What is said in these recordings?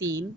3,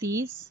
30।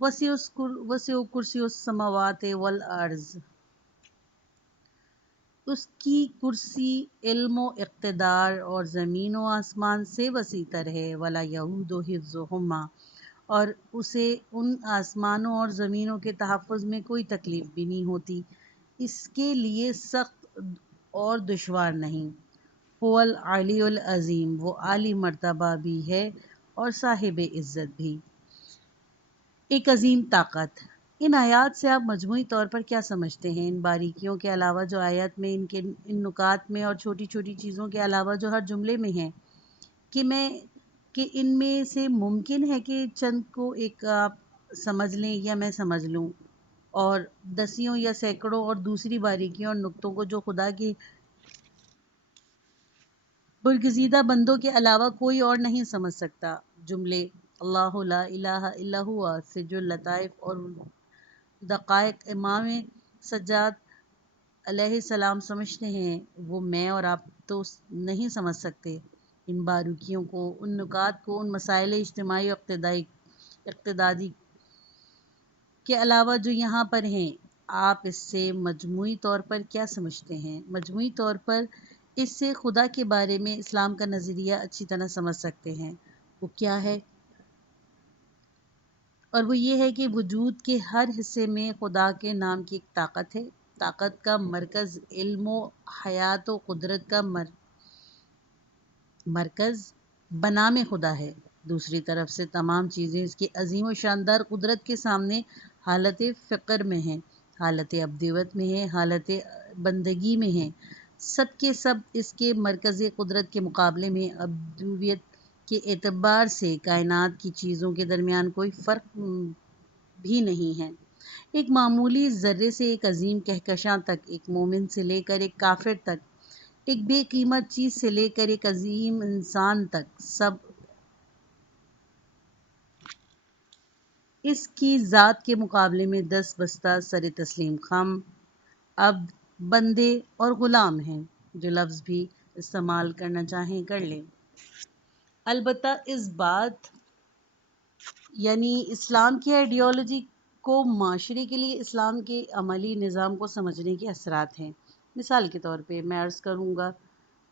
وسع کرسی السماوات والارض، اس کی کرسی علم و اقتدار اور زمین و آسمان سے وسیع تر ہے، ولا یعود حفظہما، اور اسے ان آسمانوں اور زمینوں کے تحفظ میں کوئی تکلیف بھی نہیں ہوتی، اس کے لیے سخت اور دشوار نہیں۔ هو العلی العظیم، وہ عالی مرتبہ بھی ہے اور صاحب عزت بھی۔ ایک عظیم طاقت۔ ان آیات سے آپ مجموعی طور پر کیا سمجھتے ہیں؟ ان باریکیوں کے علاوہ جو آیات میں ان نکات میں اور چھوٹی چھوٹی چیزوں کے علاوہ جو ہر جملے میں ہیں، کہ ان میں سے ممکن ہے کہ چند کو ایک آپ سمجھ لیں یا میں سمجھ لوں، اور دسیوں یا سینکڑوں اور دوسری باریکیوں اور نقطوں کو جو خدا کی برگزیدہ بندوں کے علاوہ کوئی اور نہیں سمجھ سکتا۔ جملے اللہ لا الہ الا ہوا سے جو لطائف اور دقائق امام سجاد علیہ السلام سمجھتے ہیں، وہ میں اور آپ تو نہیں سمجھ سکتے۔ ان باریکیوں کو، ان نکات کو، ان مسائل اجتماعی اور اقتصادی کے علاوہ جو یہاں پر ہیں، آپ اس سے مجموعی طور پر کیا سمجھتے ہیں؟ مجموعی طور پر اس سے خدا کے بارے میں اسلام کا نظریہ اچھی طرح سمجھ سکتے ہیں۔ وہ کیا ہے؟ اور وہ یہ ہے کہ وجود کے ہر حصے میں خدا کے نام کی ایک طاقت ہے۔ طاقت کا مرکز علم و حیات و قدرت کا مرکز بنام خدا ہے۔ دوسری طرف سے تمام چیزیں اس کی عظیم و شاندار قدرت کے سامنے حالت فقر میں ہیں، حالت عبودیت میں ہیں، حالت بندگی میں ہیں۔ سب کے سب اس کے مرکز قدرت کے مقابلے میں عبودیت کے اعتبار سے کائنات کی چیزوں کے درمیان کوئی فرق بھی نہیں ہے۔ ایک معمولی ذرے سے ایک عظیم کہکشاں تک، ایک مومن سے لے کر ایک کافر تک، ایک بے قیمت چیز سے لے کر ایک عظیم انسان تک، سب اس کی ذات کے مقابلے میں دست بستہ سر تسلیم خم، عبد، بندے اور غلام ہیں۔ جو لفظ بھی استعمال کرنا چاہیں کر لیں۔ البتہ اس بات یعنی اسلام کی آئیڈیالوجی کو معاشرے کے لیے اسلام کے عملی نظام کو سمجھنے کے اثرات ہیں۔ مثال کے طور پہ میں عرض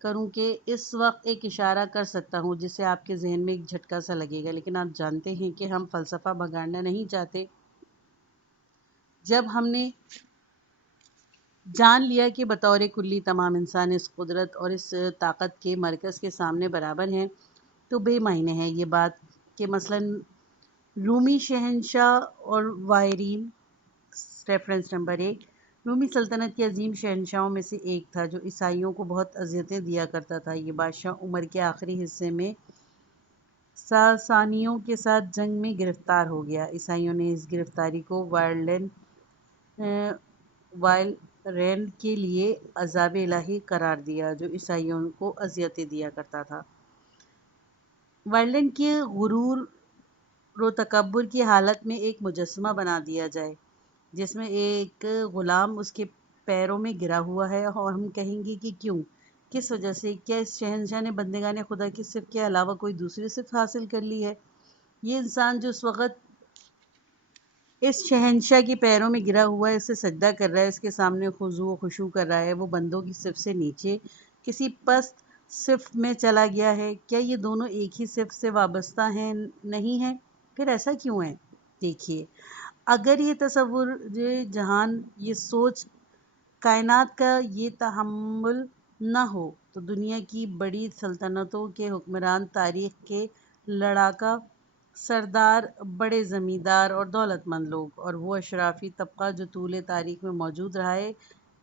کروں کہ اس وقت ایک اشارہ کر سکتا ہوں جس سے آپ کے ذہن میں ایک جھٹکا سا لگے گا، لیکن آپ جانتے ہیں کہ ہم فلسفہ بگاڑنا نہیں چاہتے۔ جب ہم نے جان لیا کہ بطور کلی تمام انسان اس قدرت اور اس طاقت کے مرکز کے سامنے برابر ہیں، تو بے معنی ہے یہ بات کہ مثلاً رومی شہنشاہ اور وائرین ریفرنس نمبر 1 رومی سلطنت کے عظیم شہنشاہوں میں سے ایک تھا جو عیسائیوں کو بہت اذیتیں دیا کرتا تھا۔ یہ بادشاہ عمر کے آخری حصے میں ساسانیوں کے ساتھ جنگ میں گرفتار ہو گیا۔ عیسائیوں نے اس گرفتاری کو وائلرین کے لیے عذاب الہی قرار دیا جو عیسائیوں کو اذیتیں دیا کرتا تھا۔ وائلرین کے غرور و تکبر کی حالت میں ایک مجسمہ بنا دیا جائے جس میں ایک غلام اس کے پیروں میں گرا ہوا ہے، اور ہم کہیں گے کہ کیوں، کس وجہ سے؟ کیا اس شہنشاہ نے بندگان خدا کی صفت کے علاوہ کوئی دوسری صفت حاصل کر لی ہے؟ یہ انسان جو اس وقت اس شہنشاہ کے پیروں میں گرا ہوا ہے، اسے سجدہ کر رہا ہے، اس کے سامنے خضوع و خشوع کر رہا ہے، وہ بندوں کی صفت سے نیچے کسی پست صفت میں چلا گیا ہے؟ کیا یہ دونوں ایک ہی صفت سے وابستہ ہیں؟ نہیں ہیں۔ پھر ایسا کیوں ہے؟ دیکھیے، اگر یہ تصور جہان، یہ سوچ کائنات کا یہ تحمل نہ ہو تو دنیا کی بڑی سلطنتوں کے حکمران، تاریخ کے لڑاکا سردار، بڑے زمیندار اور دولت مند لوگ، اور وہ اشرافی طبقہ جو طول تاریخ میں موجود رہا ہے،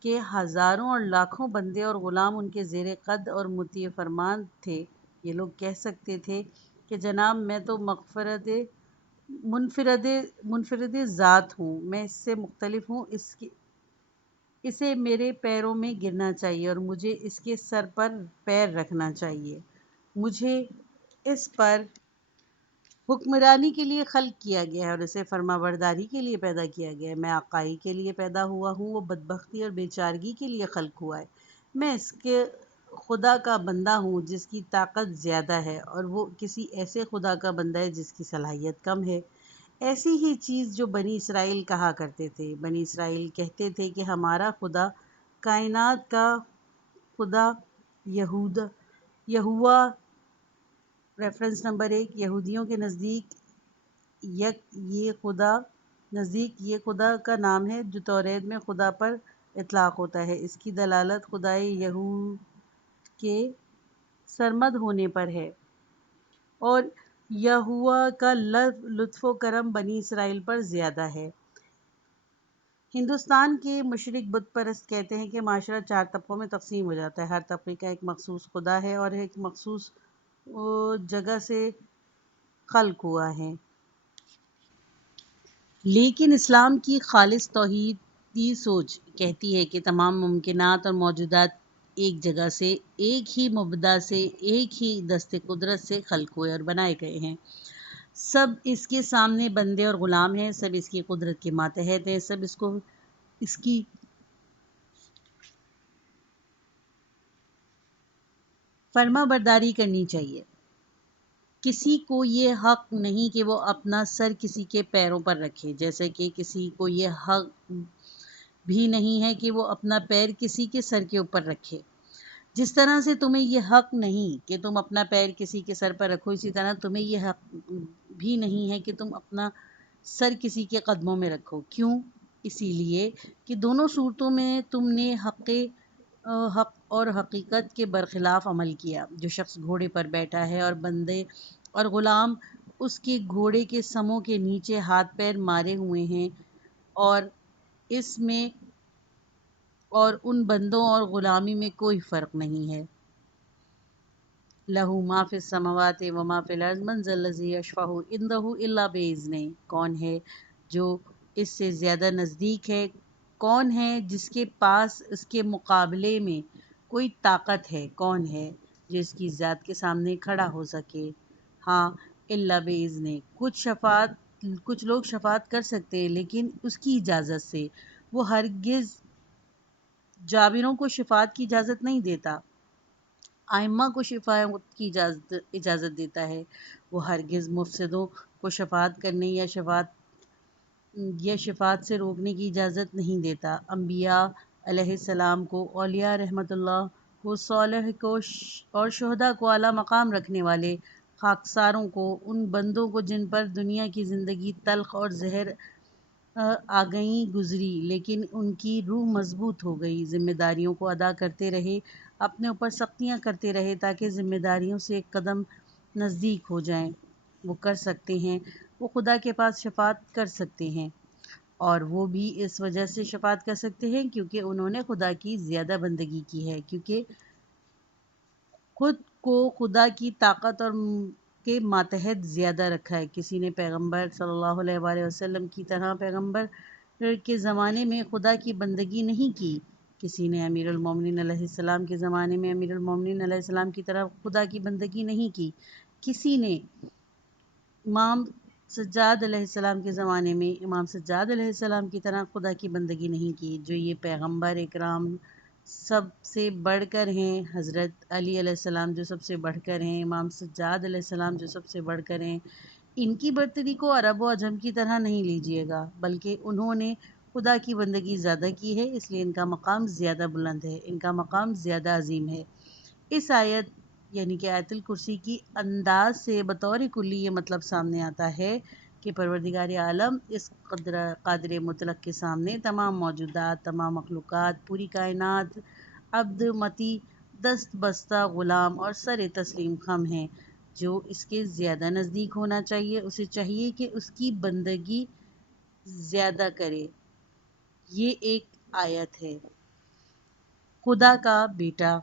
کہ ہزاروں اور لاکھوں بندے اور غلام ان کے زیر قد اور مطیع فرمان تھے، یہ لوگ کہہ سکتے تھے کہ جناب میں تو منفرد ذات ہوں، میں اس سے مختلف ہوں، اسے میرے پیروں میں گرنا چاہیے اور مجھے اس کے سر پر پیر رکھنا چاہیے، مجھے اس پر حکمرانی کے لیے خلق کیا گیا ہے اور اسے فرما برداری کے لیے پیدا کیا گیا ہے۔ میں آقائی کے لیے پیدا ہوا ہوں، وہ بدبختی اور بیچارگی کے لیے خلق ہوا ہے۔ میں اس کے خدا کا بندہ ہوں جس کی طاقت زیادہ ہے، اور وہ کسی ایسے خدا کا بندہ ہے جس کی صلاحیت کم ہے۔ ایسی ہی چیز جو بنی اسرائیل کہا کرتے تھے. بنی اسرائیل کہتے تھے کہ ہمارا خدا کائنات کا خدا یہوا. Reference number 1. یہودیوں کے نزدیک یہ خدا کا نام ہے جو توریت میں خدا پر اطلاق ہوتا ہے. اس کی دلالت خدائے یہود کے سرمد ہونے پر ہے، اور یہوا کا لطف و کرم بنی اسرائیل پر زیادہ ہے. ہندوستان کے مشرق بت پرست کہتے ہیں کہ معاشرہ 4 طبقوں میں تقسیم ہو جاتا ہے. ہر طبقے کا ایک مخصوص خدا ہے اور ایک مخصوص جگہ سے خلق ہوا ہے. لیکن اسلام کی خالص توحیدی سوچ کہتی ہے کہ تمام ممکنات اور موجودات ایک جگہ سے، ایک ہی مبدا سے، ایک ہی دست قدرت سے خلق ہوئے اور بنائے گئے ہیں. سب اس کے سامنے بندے اور غلام ہیں، سب اس کی قدرت کے ماتحت ہیں، سب اس کی فرما برداری کرنی چاہیے. کسی کو یہ حق نہیں کہ وہ اپنا سر کسی کے پیروں پر رکھے، جیسے کہ کسی کو یہ حق بھی نہیں ہے کہ وہ اپنا پیر کسی کے سر کے اوپر رکھے. جس طرح سے تمہیں یہ حق نہیں کہ تم اپنا پیر کسی کے سر پر رکھو، اسی طرح تمہیں یہ حق بھی نہیں ہے کہ تم اپنا سر کسی کے قدموں میں رکھو. کیوں؟ اسی لیے کہ دونوں صورتوں میں تم نے حق اور حقیقت کے برخلاف عمل کیا. جو شخص گھوڑے پر بیٹھا ہے اور بندے اور غلام اس کے گھوڑے کے سموں کے نیچے ہاتھ پیر مارے ہوئے ہیں، اور اس میں اور ان بندوں اور غلامی میں کوئی فرق نہیں ہے. لہو ما فی السماوات و ما فی الارض من ذا الذی یشفع عندہ الا باذنہ. کون ہے جو اس سے زیادہ نزدیک ہے؟ کون ہے جس کے پاس اس کے مقابلے میں کوئی طاقت ہے؟ کون ہے جو اس کی ذات کے سامنے کھڑا ہو سکے؟ ہاں، الا باذنہ. کچھ لوگ شفاعت کر سکتے ہیں لیکن اس کی اجازت سے. وہ ہرگز جابروں کو شفاعت کی اجازت نہیں دیتا. ائمہ کو شفاعت کی اجازت دیتا ہے. وہ ہرگز مفسدوں کو شفاعت کرنے یا شفاعت سے روکنے کی اجازت نہیں دیتا. انبیاء علیہ السلام کو، اولیاء رحمت اللہ کو، صالح کو اور شہداء کو اعلیٰ مقام رکھنے والے خاکساروں کو، ان بندوں کو جن پر دنیا کی زندگی تلخ اور زہر آگئیں گزری لیکن ان کی روح مضبوط ہو گئی، ذمہ داریوں کو ادا کرتے رہے، اپنے اوپر سختیاں کرتے رہے تاکہ ذمہ داریوں سے ایک قدم نزدیک ہو جائیں. وہ کر سکتے ہیں، وہ خدا کے پاس شفاعت کر سکتے ہیں، اور وہ بھی اس وجہ سے شفاعت کر سکتے ہیں کیونکہ انہوں نے خدا کی زیادہ بندگی کی ہے، کیونکہ خود کو خدا کی طاقت اور کے ماتحت زیادہ رکھا ہے. کسی نے پیغمبر صلی اللہ علیہ وآلہ وسلم کی طرح پیغمبر کے زمانے میں خدا کی بندگی نہیں کی. کسی نے امیر المومنین علیہ السلام کے زمانے میں امیر المومنین علیہ السلام کی طرح خدا کی بندگی نہیں کی. کسی نے امام سجاد علیہ السلام کے زمانے میں امام سجاد علیہ السلام کی طرح خدا کی بندگی نہیں کی. جو یہ پیغمبر اکرام سب سے بڑھ کر ہیں، حضرت علی علیہ السلام جو سب سے بڑھ کر ہیں، امام سجاد علیہ السلام جو سب سے بڑھ کر ہیں، ان کی برتری کو عرب و عجم کی طرح نہیں لیجیے گا، بلکہ انہوں نے خدا کی بندگی زیادہ کی ہے، اس لیے ان کا مقام زیادہ بلند ہے، ان کا مقام زیادہ عظیم ہے. اس آیت یعنی کہ آیت الکرسی کی انداز سے بطور کلی یہ مطلب سامنے آتا ہے کہ پروردگار عالم اس قادر مطلق کے سامنے تمام موجودات، تمام مخلوقات، پوری کائنات، عبد، متی، دست بستہ، غلام اور سر تسلیم خم ہیں. جو اس کے زیادہ نزدیک ہونا چاہیے، اسے چاہیے کہ اس کی بندگی زیادہ کرے. یہ ایک آیت ہے. خدا کا بیٹا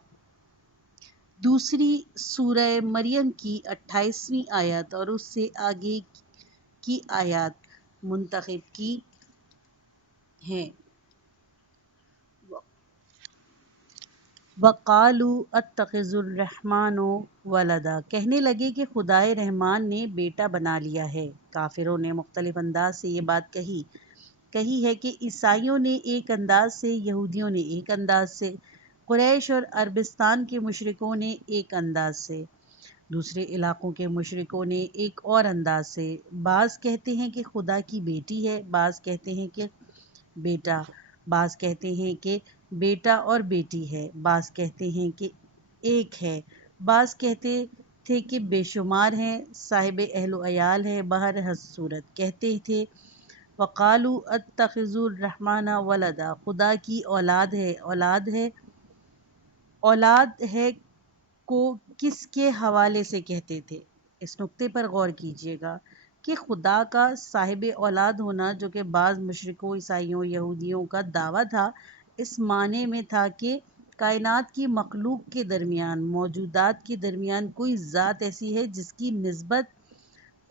دوسری سورہ مریم کی 28ویں آیت اور اس سے آگے کی آیات منتخب کی ہیں. وَقَالُوا اتَّخَذَ الرَّحْمَنُ وَلَدًا. کہنے لگے کہ خدائے رحمان نے بیٹا بنا لیا ہے. کافروں نے مختلف انداز سے یہ بات کہی ہے کہ عیسائیوں نے ایک انداز سے، یہودیوں نے ایک انداز سے، قریش اور عربستان کے مشرکوں نے ایک انداز سے. دوسرے علاقوں کے مشرکوں نے ایک اور انداز سے، بعض کہتے ہیں کہ خدا کی بیٹی ہے، بعض کہتے ہیں کہ بیٹا، بعض کہتے ہیں کہ بیٹا اور بیٹی ہے، بعض کہتے ہیں کہ ایک ہے، بعض کہتے تھے کہ بے شمار ہیں، صاحب اہل و عیال ہے، بہر ہر صورت کہتے تھے وقالوا اتخذوا الرحمن ولدا، خدا کی اولاد ہے، اولاد ہے کو کس کے حوالے سے کہتے تھے؟ اس نقطے پر غور کیجیے گا کہ خدا کا صاحب اولاد ہونا، جو کہ بعض مشرکوں، عیسائیوں، یہودیوں کا دعویٰ تھا، اس معنی میں تھا کہ کائنات کی مخلوق کے درمیان، موجودات کے درمیان کوئی ذات ایسی ہے جس کی نسبت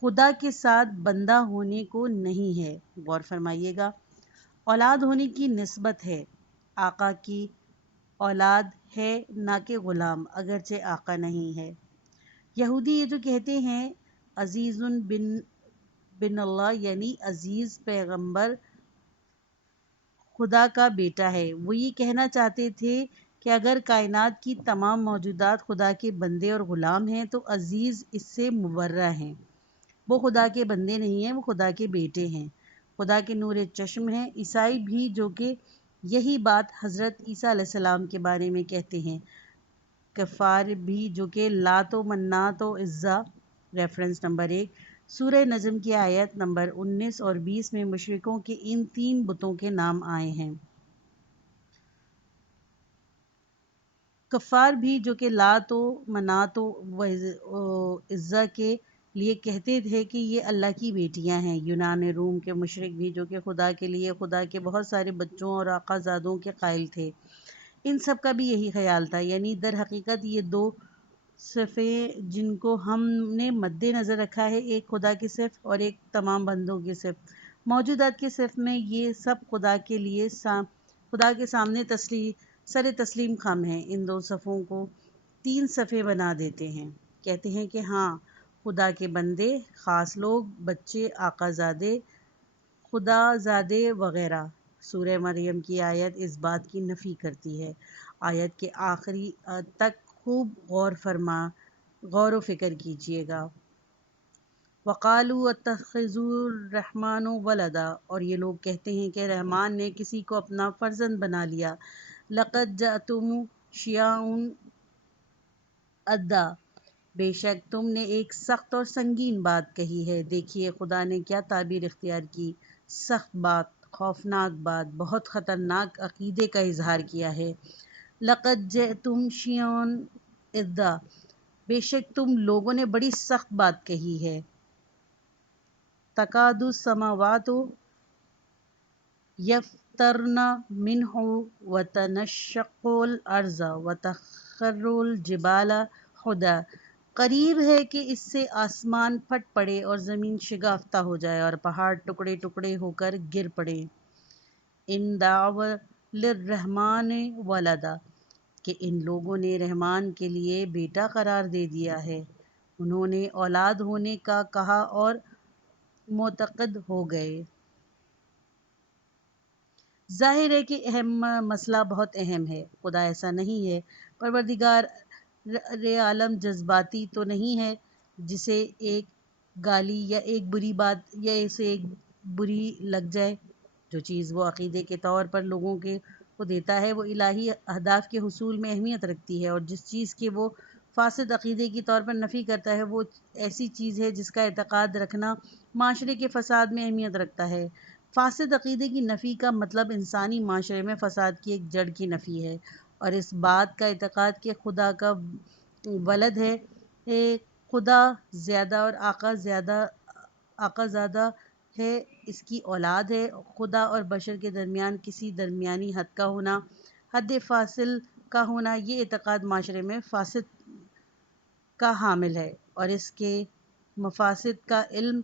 خدا کے ساتھ بندہ ہونے کو نہیں ہے۔ غور فرمائیے گا، اولاد ہونے کی نسبت ہے، آقا کی اولاد ہے نہ کہ غلام، اگرچہ آقا نہیں ہے۔ یہودی یہ جو کہتے ہیں عزیز بن اللہ، یعنی عزیز پیغمبر خدا کا بیٹا ہے، وہ یہ کہنا چاہتے تھے کہ اگر کائنات کی تمام موجودات خدا کے بندے اور غلام ہیں تو عزیز اس سے مبرہ ہیں، وہ خدا کے بندے نہیں ہیں، وہ خدا کے بیٹے ہیں، خدا کے نور چشم ہیں۔ عیسائی بھی جو کہ یہی بات حضرت عیسیٰ علیہ السلام کے بارے میں کہتے ہیں، کفار بھی جو کہ لات و منات و عزا، ریفرنس نمبر 1 سورہ نجم کی آیت نمبر 19 اور 20 میں مشرکوں کے ان 3 بتوں کے نام آئے ہیں۔ کفار بھی جو کہ لات و منات و عزا کے لیے کہتے تھے کہ یہ اللہ کی بیٹیاں ہیں۔ یونان روم کے مشرک بھی جو کہ خدا کے لیے خدا کے بہت سارے بچوں اور آقا زادوں کے قائل تھے، ان سب کا بھی یہی خیال تھا، یعنی در حقیقت یہ 2 صفیں جن کو ہم نے مد نظر رکھا ہے، ایک خدا کی صف اور ایک تمام بندوں کی صف، موجودات کی صف میں یہ سب خدا کے لیے خدا کے سامنے سر تسلیم خم ہیں۔ ان 2 صفوں کو 3 صفیں بنا دیتے ہیں، کہتے ہیں کہ ہاں خدا کے بندے، خاص لوگ، بچے، آقا زادے، خدا زادے وغیرہ۔ سورہ مریم کی آیت اس بات کی نفی کرتی ہے۔ آیت کے آخری تک خوب غور و فکر کیجیے گا۔ وقالوا اتخذوا الرحمن ولدا، اور یہ لوگ کہتے ہیں کہ رحمان نے کسی کو اپنا فرزند بنا لیا۔ لقد جاءتم شیعا ادا، بے شک تم نے ایک سخت اور سنگین بات کہی ہے۔ دیکھیے خدا نے کیا تعبیر اختیار کی، سخت بات، خوفناک بات، بہت خطرناک عقیدے کا اظہار کیا ہے۔ لقد جئتم شیعا ادا، بے شک تم لوگوں نے بڑی سخت بات کہی ہے۔ تکاد السماوات یفطرن منہ وتنشق الارض وتخر الجبال ہدا، قریب ہے کہ اس سے آسمان پھٹ پڑے اور زمین شگافتہ ہو جائے اور پہاڑ ٹکڑے ٹکڑے ہو کر گر پڑے۔ ان دعوا للرحمن ولدا، کہ ان لوگوں نے رحمان کے لیے بیٹا قرار دے دیا ہے، انہوں نے اولاد ہونے کا کہا اور معتقد ہو گئے۔ ظاہر ہے کہ مسئلہ بہت اہم ہے، خدا ایسا نہیں ہے، پروردگار عالم جذباتی تو نہیں ہے جسے ایک گالی یا ایک بری بات یا اسے ایک بری لگ جائے، جو چیز وہ عقیدے کے طور پر لوگوں کو دیتا ہے وہ الہی اہداف کے حصول میں اہمیت رکھتی ہے، اور جس چیز کے وہ فاسد عقیدے کی طور پر نفی کرتا ہے وہ ایسی چیز ہے جس کا اعتقاد رکھنا معاشرے کے فساد میں اہمیت رکھتا ہے۔ فاسد عقیدے کی نفی کا مطلب انسانی معاشرے میں فساد کی ایک جڑ کی نفی ہے، اور اس بات کا اعتقاد کہ خدا کا ولد ہے، خدا زیادہ اور آقا زادہ ہے، اس کی اولاد ہے، خدا اور بشر کے درمیان کسی درمیانی حد کا ہونا، حد فاصل کا ہونا، یہ اعتقاد معاشرے میں فاسد کا حامل ہے، اور اس کے مفاسد کا علم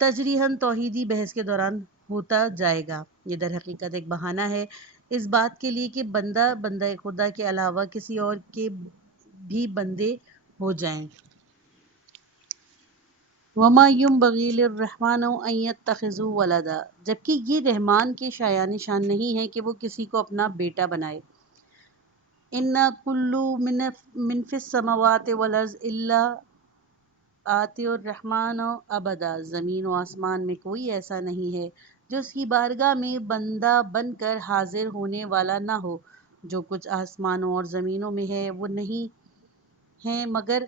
تجریحاً توحیدی بحث کے دوران ہوتا جائے گا۔ یہ در حقیقت ایک بہانہ ہے اس بات کے لیے کہ بندہ خدا کے علاوہ کسی اور کے بھی بندے ہو جائیں۔ وما ينبغي للرحمن ان يتخذ ولدا، جبکہ یہ رحمان کے شایان شان نہیں ہے کہ وہ کسی کو اپنا بیٹا بنائے۔ ان کل من فی السماوات والارض الا آتی الرحمن و ابدا، زمین و آسمان میں کوئی ایسا نہیں ہے جو اس کی بارگاہ میں بندہ بن کر حاضر ہونے والا نہ ہو۔ جو کچھ آسمانوں اور زمینوں میں ہے وہ نہیں ہیں مگر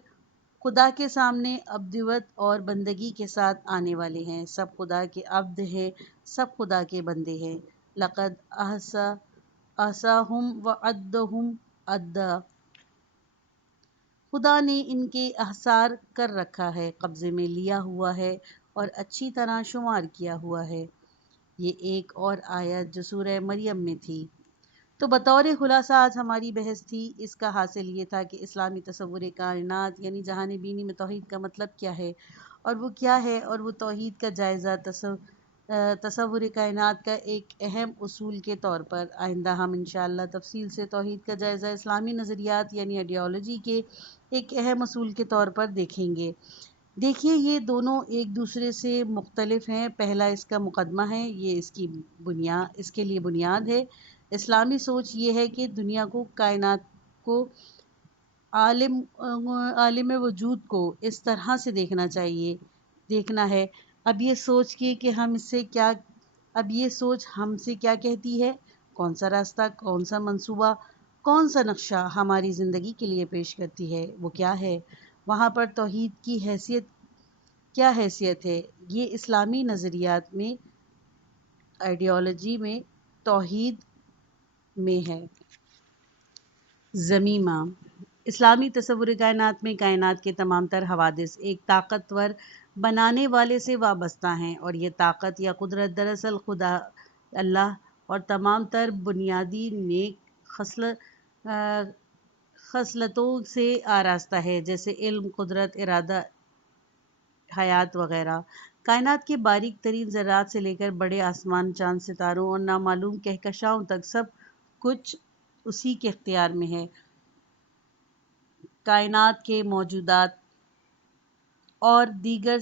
خدا کے سامنے ابدیت اور بندگی کے ساتھ آنے والے ہیں۔ سب خدا کے عبد ہیں، سب خدا کے بندے ہیں۔ لقد احصاہم وعدہم عدا، خدا نے ان کے احصار کر رکھا ہے، قبضے میں لیا ہوا ہے اور اچھی طرح شمار کیا ہوا ہے۔ یہ ایک اور آیت جو سورہ مریم میں تھی۔ تو بطور خلاصہ آج ہماری بحث تھی، اس کا حاصل یہ تھا کہ اسلامی تصور کائنات یعنی جہان بینی میں توحید کا مطلب کیا ہے اور وہ کیا ہے، اور وہ توحید کا جائزہ تصور کائنات کا ایک اہم اصول کے طور پر۔ آئندہ ہم انشاءاللہ تفصیل سے توحید کا جائزہ اسلامی نظریات یعنی آئیڈیالوجی کے ایک اہم اصول کے طور پر دیکھیں گے۔ دیکھیے یہ دونوں ایک دوسرے سے مختلف ہیں۔ پہلا اس کا مقدمہ ہے، یہ اس کے لیے بنیاد ہے۔ اسلامی سوچ یہ ہے کہ دنیا کو، کائنات کو، عالم وجود کو اس طرح سے دیکھنا ہے۔ اب یہ سوچ ہم سے کیا کہتی ہے؟ کون سا راستہ، کون سا منصوبہ، کون سا نقشہ ہماری زندگی کے لیے پیش کرتی ہے؟ وہ کیا ہے؟ وہاں پر توحید کی کیا حیثیت ہے؟ یہ اسلامی نظریات میں، آئیڈیالوجی میں توحید میں ہے۔ ضمیمہ: اسلامی تصور کائنات میں کائنات کے تمام تر حوادث ایک طاقتور بنانے والے سے وابستہ ہیں، اور یہ طاقت یا قدرت دراصل خدا اللہ اور تمام تر بنیادی نیک خصلتوں سے آراستہ ہے، جیسے علم، قدرت، ارادہ، حیات وغیرہ۔ کائنات کے باریک ترین ذرات سے لے کر بڑے آسمان، چاند، ستاروں اور نامعلوم کہکشاؤں تک سب کچھ اسی کے اختیار میں ہے۔ کائنات کے موجودات اور دیگر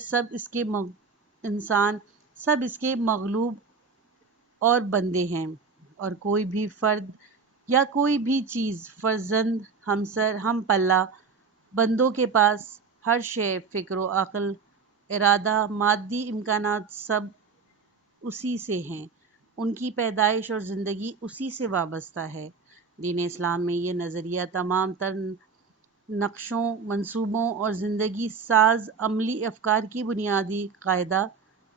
انسان سب اس کے مغلوب اور بندے ہیں، اور کوئی بھی فرد یا کوئی بھی چیز، فرزند، ہمسر، ہم پلہ، بندوں کے پاس ہر شے، فکر و عقل، ارادہ، مادی امکانات سب اسی سے ہیں، ان کی پیدائش اور زندگی اسی سے وابستہ ہے۔ دین اسلام میں یہ نظریہ تمام تر نقشوں، منصوبوں اور زندگی ساز عملی افکار کی بنیادی قاعدہ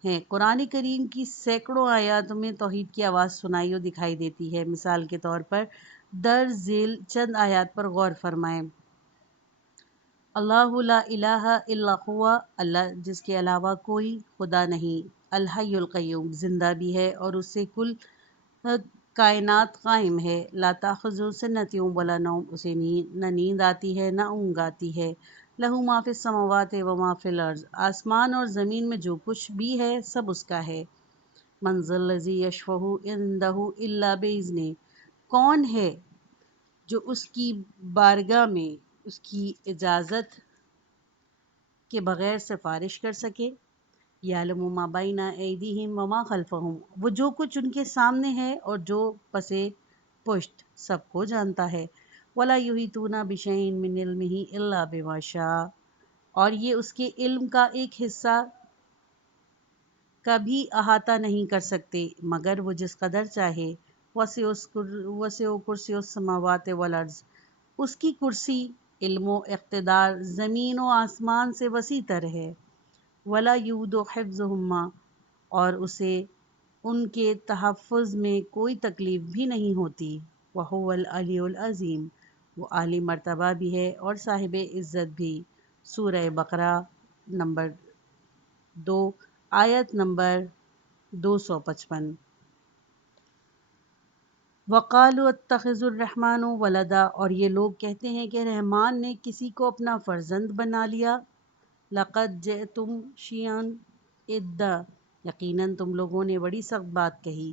ہے۔ قرآن کریم کی سینکڑوں آیاتوں میں توحید کی آواز سنائی اور دکھائی دیتی ہے۔ مثال کے طور پر درج ذیل چند آیات پر غور فرمائیں۔ اللہ لا الہ الا ہوا، اللہ جس کے علاوہ کوئی خدا نہیں، الحی القیوم، زندہ بھی ہے اور اس سے کل کائنات قائم ہے، لا تأخذہ سنۃ ولا نوم، اسے نہ نیند آتی ہے نہ اونگ آتی ہے، لہ ما فی السماوات و ما فی الارض، آسمان اور زمین میں جو کچھ بھی ہے سب اس کا ہے۔ من ذا الذی یشفع عندہ الا بإذنہ، کون ہے جو اس کی بارگاہ میں اس کی اجازت کے بغیر سفارش کر سکے؟ یعلم ما بین ایدیہم وما خلفہم، وہ جو کچھ ان کے سامنے ہے اور جو پسے پشت سب کو جانتا ہے۔ ولا یحیطون بشیء من علمہ الا بما شاء، اور یہ اس کے علم کا ایک حصہ کا بھی احاطہ نہیں کر سکتے مگر وہ جس قدر چاہے۔ وسع کرسی السماوات والارض، اس کی کرسی، علم و اقتدار زمین و آسمان سے وسیع تر ہے۔ ولا یؤود حفظہما، اور اسے ان کے تحفظ میں کوئی تکلیف بھی نہیں ہوتی۔ وہو العلی العظیم، وہ عالی مرتبہ بھی ہے اور صاحب عزت بھی۔ سورہ بقرہ نمبر 2 آیت نمبر 255۔ وقالوا اتخذ الرحمن ولدا، اور یہ لوگ کہتے ہیں کہ رحمان نے کسی کو اپنا فرزند بنا لیا۔ لقد جئتم شیئا ادا، یقیناً تم لوگوں نے بڑی سخت بات کہی۔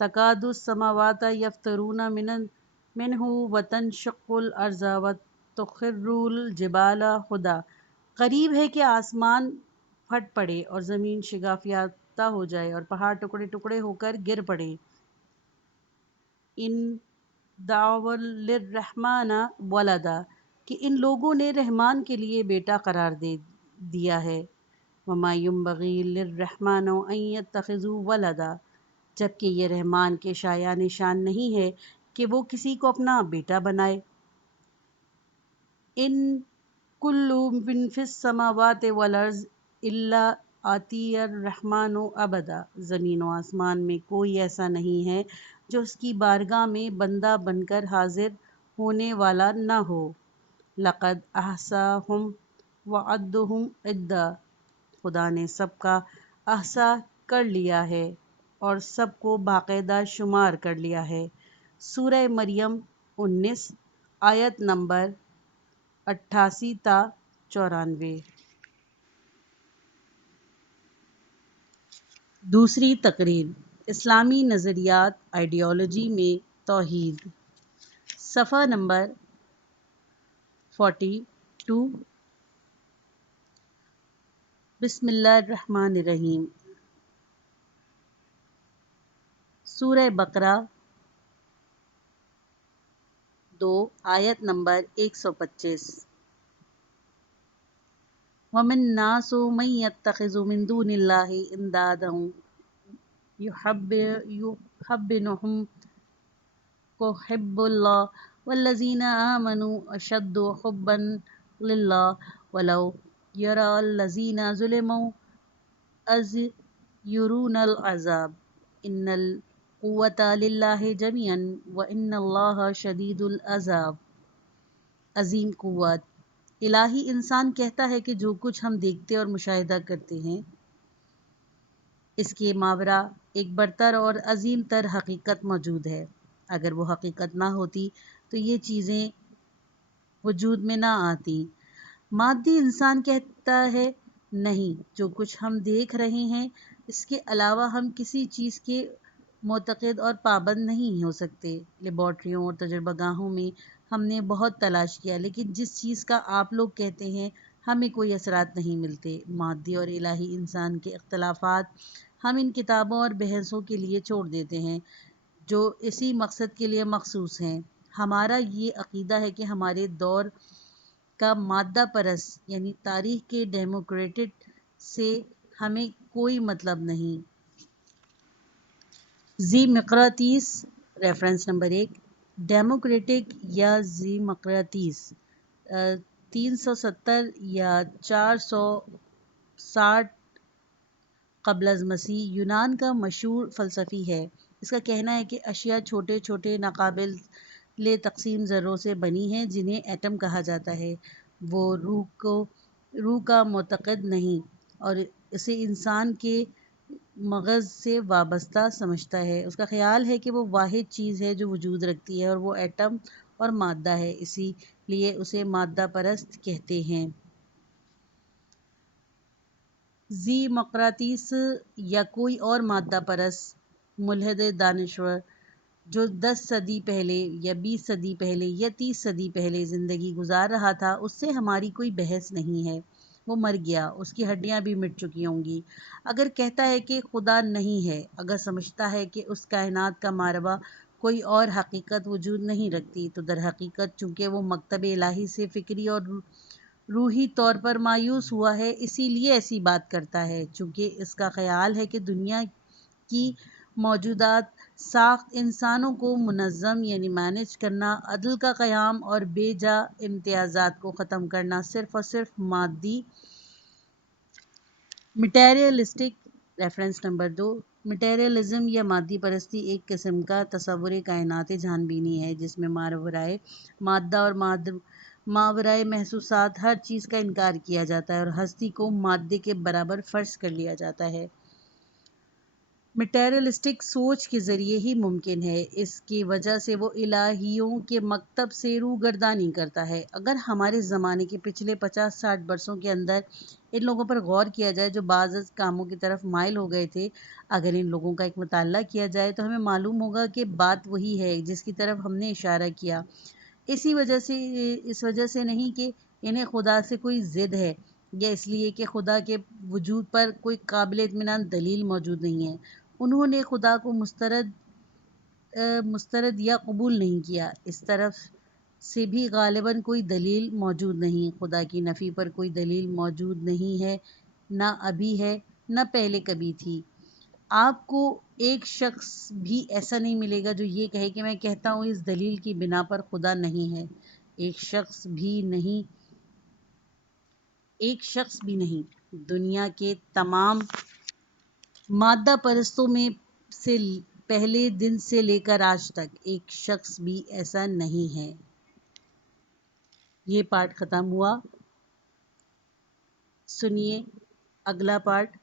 تکاد السماوات یفطرون منہ وتنشق الارض وتخر الجبال ہدا، قریب ہے کہ آسمان پھٹ پڑے اور زمین شگافیابہ ہو جائے اور پہاڑ ٹکڑے ٹکڑے ہو کر گر پڑیں۔ ان دعوا للرحمن ولدا، کہ ان لوگوں نے رحمان کے لیے بیٹا قرار دے دیا ہے۔ وما ينبغي للرحمن ان يتخذ ولدا، جبکہ یہ رحمان کے شایان شان نہیں ہے کہ وہ کسی کو اپنا بیٹا بنائے۔ ان کل من فی السماوات والارض الا آتی الرحمن عبدا، زمین و آسمان میں کوئی ایسا نہیں ہے جو اس کی بارگاہ میں بندہ بن کر حاضر ہونے والا نہ ہو۔ لقد احصاہم وعدہم عدا، خدا نے سب کا احصا کر لیا ہے اور سب کو باقاعدہ شمار کر لیا ہے۔ سورہ مریم 19 آیت نمبر 88 تا 94۔ دوسری تقریر، اسلامی نظریات آئیڈیالوجی میں توحید، صفحہ نمبر 42۔ بسم اللہ الرحمن الرحیم۔ سورہ بقرہ 2 آیت نمبر 125۔ وَمِن النَّاسِ مَن يَتَّخِذُ مِن دُونِ اللَّهِ أَندَادًا يُحِبُّونَهُم كَحُبِّ اللَّهِ وَالَّذِينَ آمَنُوا أَشَدُّ حُبًّا لِلَّهِ وَلَوْ يَرَى الَّذِينَ ظُلِمُوا إِذْ يَرَوْنَ الْعَذَابَ إِنَّ الْقُوَّةَ لِلَّهِ جَمِيعًا وَإِنَّ اللَّهَ شَدِيدُ الْعَذَابِ۔ عظیم قوت الہی انسان کہتا ہے کہ جو کچھ ہم دیکھتے اور مشاہدہ کرتے ہیں اس کے ماوراء ایک برتر اور عظیم تر حقیقت موجود ہے۔ اگر وہ حقیقت نہ ہوتی تو یہ چیزیں وجود میں نہ آتی۔ مادی انسان کہتا ہے نہیں، جو کچھ ہم دیکھ رہے ہیں اس کے علاوہ ہم کسی چیز کے معتقد اور پابند نہیں ہو سکتے۔ لیبارٹریوں اور تجربہ گاہوں میں ہم نے بہت تلاش کیا، لیکن جس چیز کا آپ لوگ کہتے ہیں ہمیں کوئی اثرات نہیں ملتے۔ مادی اور الہی انسان کے اختلافات ہم ان کتابوں اور بحثوں کے لیے چھوڑ دیتے ہیں جو اسی مقصد کے لیے مخصوص ہیں۔ ہمارا یہ عقیدہ ہے کہ ہمارے دور کا مادہ پرست یعنی تاریخ کے ڈیموکریٹ سے ہمیں کوئی مطلب نہیں۔ زی مقناطیس، ریفرنس نمبر 1۔ ڈیموکریٹک یا زی مقناطیس 370 یا 460 قبل از مسیح یونان کا مشہور فلسفی ہے۔ اس کا کہنا ہے کہ اشیاء چھوٹے چھوٹے ناقابل تقسیم ذروں سے بنی ہیں جنہیں ایٹم کہا جاتا ہے۔ وہ روح کا معتقد نہیں اور اسے انسان کے مغز سے وابستہ سمجھتا ہے۔ اس کا خیال ہے کہ وہ واحد چیز ہے جو وجود رکھتی ہے اور وہ ایٹم اور مادہ ہے، اسی لیے اسے مادہ پرست کہتے ہیں۔ زی مقناطیس یا کوئی اور مادہ پرست ملحد دانشور جو 10 صدی پہلے یا 20 صدی پہلے یا 30 صدی پہلے زندگی گزار رہا تھا، اس سے ہماری کوئی بحث نہیں ہے۔ وہ مر گیا، اس کی ہڈیاں بھی مٹ چکی ہوں گی۔ اگر کہتا ہے کہ خدا نہیں ہے، اگر سمجھتا ہے کہ اس کائنات کا ماورا کوئی اور حقیقت وجود نہیں رکھتی، تو در حقیقت چونکہ وہ مکتب الہی سے فکری اور روحی طور پر مایوس ہوا ہے اسی لیے ایسی بات کرتا ہے۔ چونکہ اس کا خیال ہے کہ دنیا کی موجودات ساخت انسانوں کو منظم یعنی مینج کرنا، عدل کا قیام اور بے جا امتیازات کو ختم کرنا صرف اور صرف مادی مٹیریلسٹک، ریفرنس نمبر 2۔ مٹیریلزم یا مادی پرستی ایک قسم کا تصور کائنات جہان بینی ہے جس میں ماورائے مادہ اور ماورائے محسوسات ہر چیز کا انکار کیا جاتا ہے اور ہستی کو مادے کے برابر فرض کر لیا جاتا ہے۔ مٹیریلسٹک سوچ کے ذریعے ہی ممکن ہے، اس کی وجہ سے وہ الہیوں کے مکتب سے روگردانی کرتا ہے۔ اگر ہمارے زمانے کے پچھلے 50-60 برسوں کے اندر ان لوگوں پر غور کیا جائے جو بعض کاموں کی طرف مائل ہو گئے تھے، اگر ان لوگوں کا ایک مطالعہ کیا جائے تو ہمیں معلوم ہوگا کہ بات وہی ہے جس کی طرف ہم نے اشارہ کیا۔ اس وجہ سے نہیں کہ انہیں خدا سے کوئی ضد ہے یا اس لیے کہ خدا کے وجود پر کوئی قابل اطمینان دلیل موجود نہیں ہے۔ انہوں نے خدا کو مسترد یا قبول نہیں کیا۔ اس طرف سے بھی غالباً کوئی دلیل موجود نہیں۔ خدا کی نفی پر کوئی دلیل موجود نہیں ہے، نہ ابھی ہے نہ پہلے کبھی تھی۔ آپ کو ایک شخص بھی ایسا نہیں ملے گا جو یہ کہے کہ میں کہتا ہوں اس دلیل کی بنا پر خدا نہیں ہے۔ ایک شخص بھی نہیں۔ دنیا کے تمام مادہ پرستوں میں سے پہلے دن سے لے کر آج تک ایک شخص بھی ایسا نہیں ہے۔ یہ پارٹ ختم ہوا۔ سنیے اگلا پارٹ۔